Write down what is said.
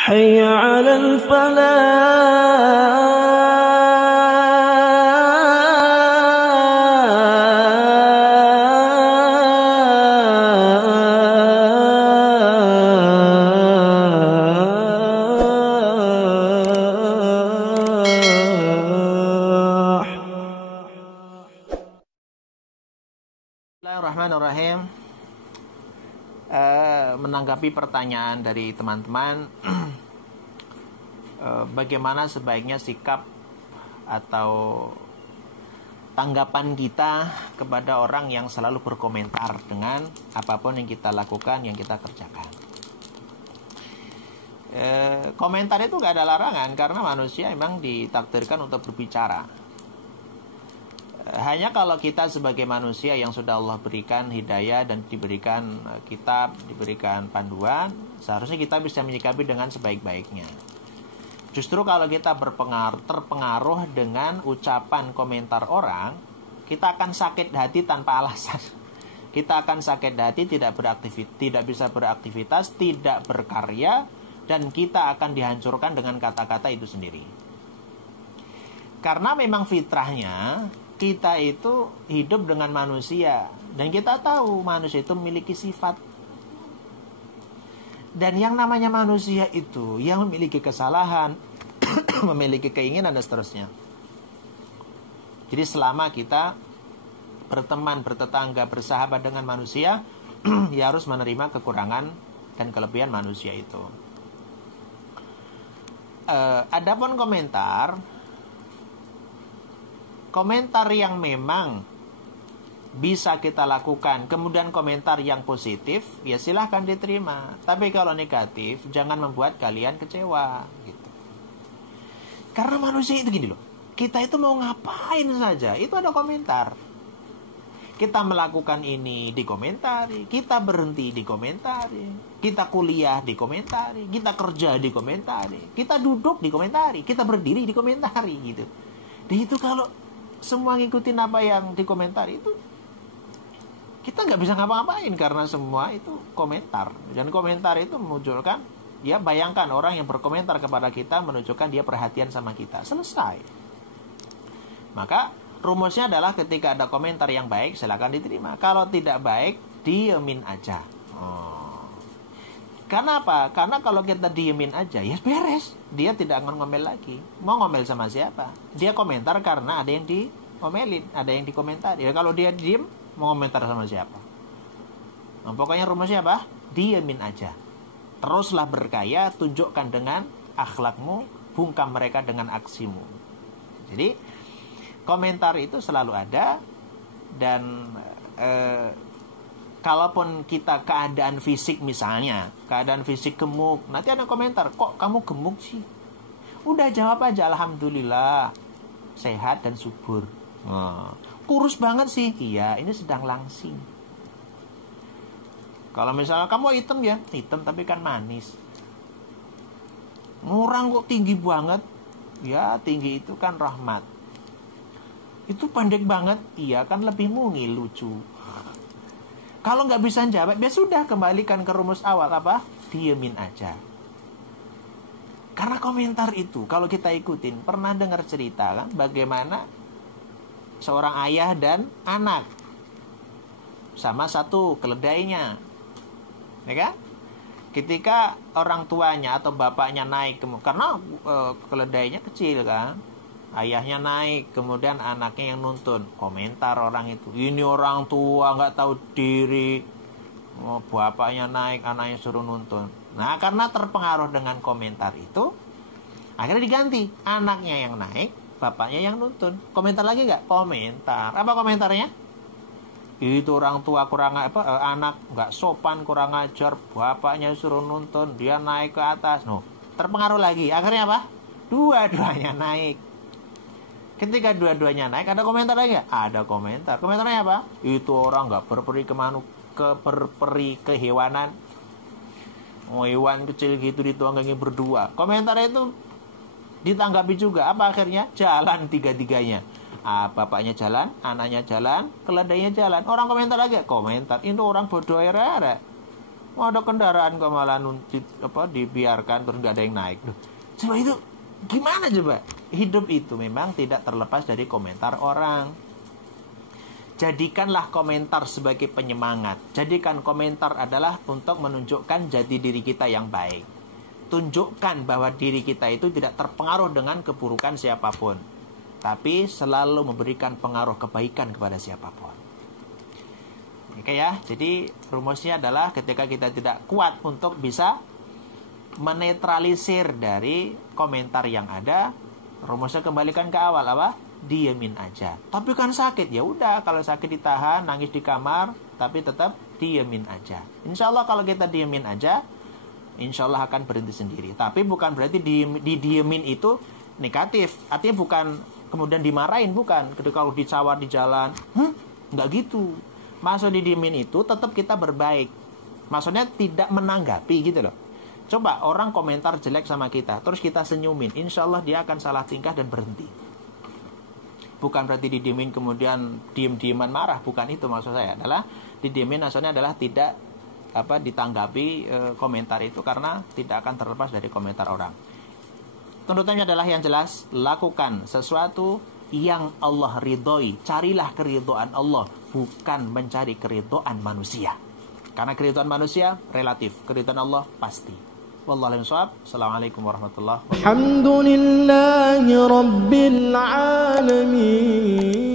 حي على الفلاح. Bismillahirrahmanirrahim. Menanggapi pertanyaan dari teman-teman, bagaimana sebaiknya sikap atau tanggapan kita kepada orang yang selalu berkomentar dengan apapun yang kita lakukan, yang kita kerjakan. Komentar itu gak ada larangan karena manusia memang ditakdirkan untuk berbicara. Hanya kalau kita sebagai manusia yang sudah Allah berikan hidayah dan diberikan kitab, diberikan panduan, seharusnya kita bisa menyikapi dengan sebaik-baiknya. Justru kalau kita terpengaruh dengan ucapan komentar orang, kita akan sakit hati tanpa alasan. Kita akan sakit hati, tidak bisa beraktivitas, tidak berkarya, dan kita akan dihancurkan dengan kata-kata itu sendiri. Karena memang fitrahnya kita itu hidup dengan manusia, dan kita tahu manusia itu memiliki sifat, dan yang namanya manusia itu yang memiliki kesalahan, memiliki keinginan dan seterusnya. Jadi selama kita berteman, bertetangga, bersahabat dengan manusia, ya harus menerima kekurangan dan kelebihan manusia itu. Adapun komentar yang memang bisa kita lakukan, kemudian komentar yang positif, ya silahkan diterima. Tapi kalau negatif, jangan membuat kalian kecewa gitu. Karena manusia itu gini loh, kita itu mau ngapain saja, itu ada komentar. Kita melakukan ini dikomentari, kita berhenti dikomentari, kita kuliah dikomentari, kita kerja dikomentari, kita duduk dikomentari, kita berdiri dikomentari gitu. Dan itu kalau semua ngikutin apa yang dikomentari itu, kita nggak bisa ngapa-ngapain karena semua itu komentar. Dan komentar itu memunculkan, ya bayangkan orang yang berkomentar kepada kita menunjukkan dia perhatian sama kita. Selesai. Maka rumusnya adalah ketika ada komentar yang baik, silakan diterima. Kalau tidak baik, diemin aja. Karena apa? Karena kalau kita diemin aja, ya beres. Dia tidak akan ngomel lagi. Mau ngomel sama siapa? Dia komentar karena ada yang diomelin, ada yang dikomentari. Ya kalau dia diem, mau komentar sama siapa? Nah, pokoknya rumusnya apa? Diemin aja. Teruslah berkaya, tunjukkan dengan akhlakmu, bungkam mereka dengan aksimu. Jadi, komentar itu selalu ada. Dan kalaupun kita keadaan fisik misalnya, keadaan fisik gemuk, nanti ada komentar, kok kamu gemuk sih? Udah jawab aja, alhamdulillah, sehat dan subur. Kurus banget sih, iya, ini sedang langsing. Kalau misalnya kamu hitam ya, hitam tapi kan manis. Orang kok tinggi banget, ya tinggi itu kan rahmat. Itu pendek banget, iya kan lebih mungil, lucu. Kalau nggak bisa jawab, ya sudah, kembalikan ke rumus awal apa? Diemin aja. Karena komentar itu, kalau kita ikutin, pernah dengar cerita kan, bagaimana seorang ayah dan anak sama satu keledainya, ya kan? Ketika orang tuanya atau bapaknya naik, karena keledainya kecil kan, ayahnya naik, kemudian anaknya yang nuntun. Komentar orang itu, ini orang tua nggak tahu diri, bapaknya naik, anaknya suruh nuntun. Nah, karena terpengaruh dengan komentar itu, akhirnya diganti, anaknya yang naik, bapaknya yang nuntun. Komentar lagi nggak? Komentar. Apa komentarnya? Itu orang tua kurang anak nggak sopan, kurang ajar, bapaknya suruh nuntun, dia naik ke atas. No, terpengaruh lagi. Akhirnya apa? Dua-duanya naik. Ketika dua-duanya naik, ada komentar lagi nggak? Ada komentar. Komentarnya apa? Itu orang nggak berperi kehewanan. Hewan kecil gitu dituangkannya berdua. Komentar itu ditanggapi juga. Apa akhirnya? Jalan tiga-tiganya. Bapaknya jalan, anaknya jalan, keledainya jalan. Orang komentar lagi, komentar. Itu orang bodoh era. Mau ada kendaraan kok malah dibiarkan terus nggak ada yang naik. Coba itu gimana coba? Hidup itu memang tidak terlepas dari komentar orang. Jadikanlah komentar sebagai penyemangat. Jadikan komentar adalah untuk menunjukkan jati diri kita yang baik. Tunjukkan bahwa diri kita itu tidak terpengaruh dengan keburukan siapapun, tapi selalu memberikan pengaruh kebaikan kepada siapapun. Oke ya, jadi rumusnya adalah ketika kita tidak kuat untuk bisa menetralisir dari komentar yang ada, rumusnya kembalikan ke awal apa? Diemin aja. Tapi kan sakit, ya udah, kalau sakit ditahan, nangis di kamar, tapi tetap diemin aja. Insya Allah kalau kita diemin aja, insya Allah akan berhenti sendiri. Tapi bukan berarti didiemin itu negatif. Artinya bukan kemudian dimarahin, bukan. Ketika kalau dicawar di jalan, nggak gitu. Maksud didiemin itu tetap kita berbaik. Maksudnya tidak menanggapi gitu loh. Coba orang komentar jelek sama kita, terus kita senyumin, insya Allah dia akan salah tingkah dan berhenti. Bukan berarti didiemin kemudian diem-dieman marah, bukan itu maksud saya. Adalah didiemin maksudnya adalah tidak ditanggapi komentar itu, karena tidak akan terlepas dari komentar orang. Tuntutannya adalah yang jelas, lakukan sesuatu yang Allah ridhoi. Carilah keridhaan Allah, bukan mencari keridhaan manusia. Karena keridhaan manusia relatif, keridhaan Allah pasti. Wallahu a'lam bishawab. Assalamualaikum warahmatullahi wabarakatuh. Alhamdulillahi rabbil alamin.